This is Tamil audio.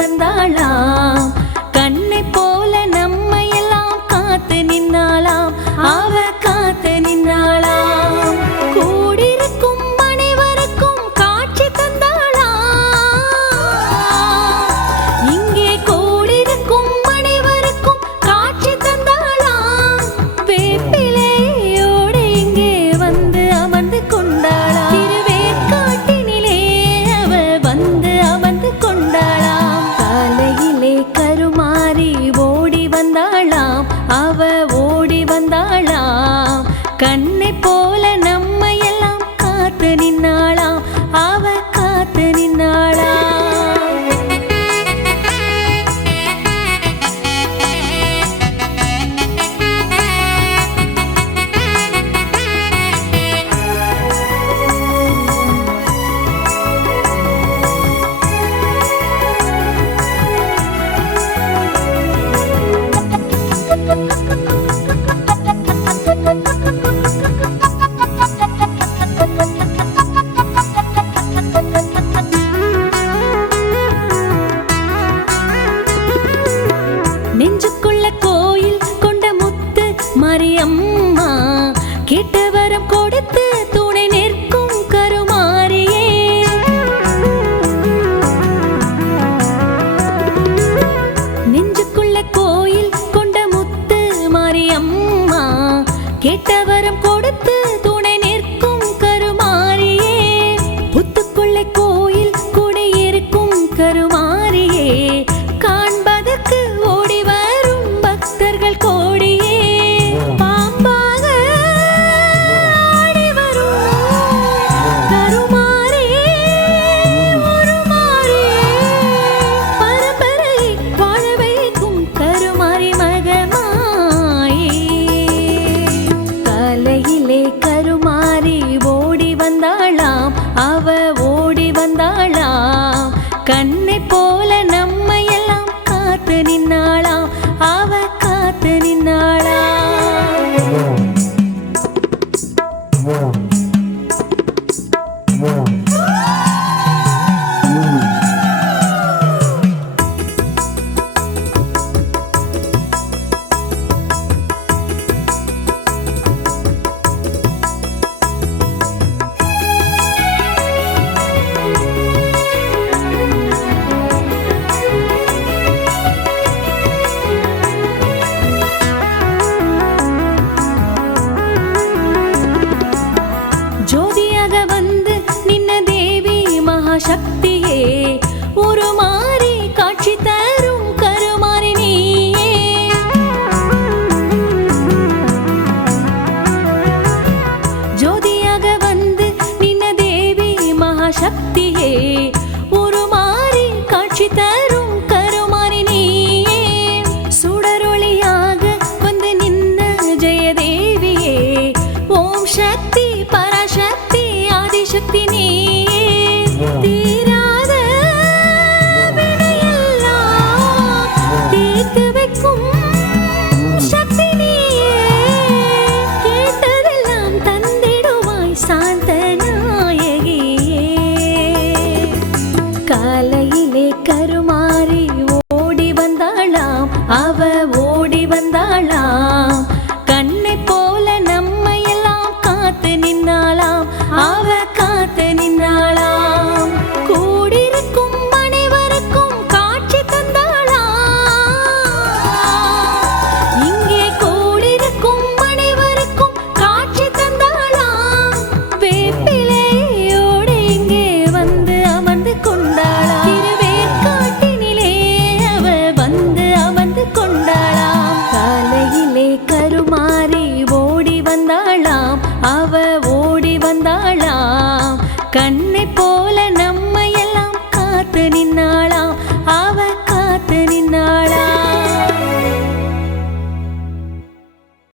வந்தாளாம். கண்ணை போல நம்மை எல்லாம் காத்து நின்னாளாம். அவ காத்து நின்னாளாம். கூடியிருக்கும் அனைவருக்கும் காட்சி தந்தாளாம். இங்கே கூடியிருக்கும் அனைவருக்கும் காட்சி தந்தாளாம். வேப்பிலையோடு இங்கே வந்து அமர்ந்து கொண்டாளாம். திருவேற்காட்டினிலே அவ வந்து அமர்ந்து கொண்டாளாம். தலையிலே கருமாறி ஓடி வந்தாளாம். அவ ஓடி வந்தாளாம். கண்ணை போல நம்மை எல்லாம் காத்து நின்னாளாம். அவ காத்து நின்னாளாம். நெஞ்சுக்குள்ள கோயில் கொண்ட முத்து மாரியம்மா கேட்ட வரம் கொடுத்து துணை நிற்கும் கருமாரியே. நெஞ்சுக்குள்ள கோயில் கொண்ட முத்து மாரியம்மா கேட்ட வரம் கொடுத்து துணை நிற்கும் கருமாரியே. புத்துக்குள்ள கோயில் குடியிருக்கும் கருமாரியே. காண்பதற்கு ஓடி வரும் பக்தர்கள் கோடியே. பாம்பாக ஆடி வரும் கருமாரியே. உருமாறியே பரம்பரை வாழ வைக்கும் கருமாரி மகமாயே. தலையிலே கருமாரி ஓடி வந்தாளாம். அவ ஓடி வந்தாளாம். கண்ணை போல நம்மை எல்லாம் காத்து நின்னாளாம். அவ காத்து நின்னாளாம். ஜோதியாக வந்து நின்ன தேவி மகாசக்தியே. உருமாறி காட்சி தரும் கருமாரி நீயே. ஜோதியாக வந்து நின்ன தேவி மகாசக்தியே. உருமாறி காட்சி தரும் கருமாரி நீயே. சுடரொளியாக வந்து நின்ன ஜெயதேவியே. ஓம் சக்தி பராசக்தி ஆதிசக்தி நீயே. தீராத வினையெல்லாம் தீர்த்து வைக்கும் சக்தி நீயே. கேட்டதெல்லாம் தந்திடுவாய் சாந்த நாயகியே. காலையிலே கருமாறி ஓடி வந்தாளாம். அவ ஓடி வந்தாளாம்.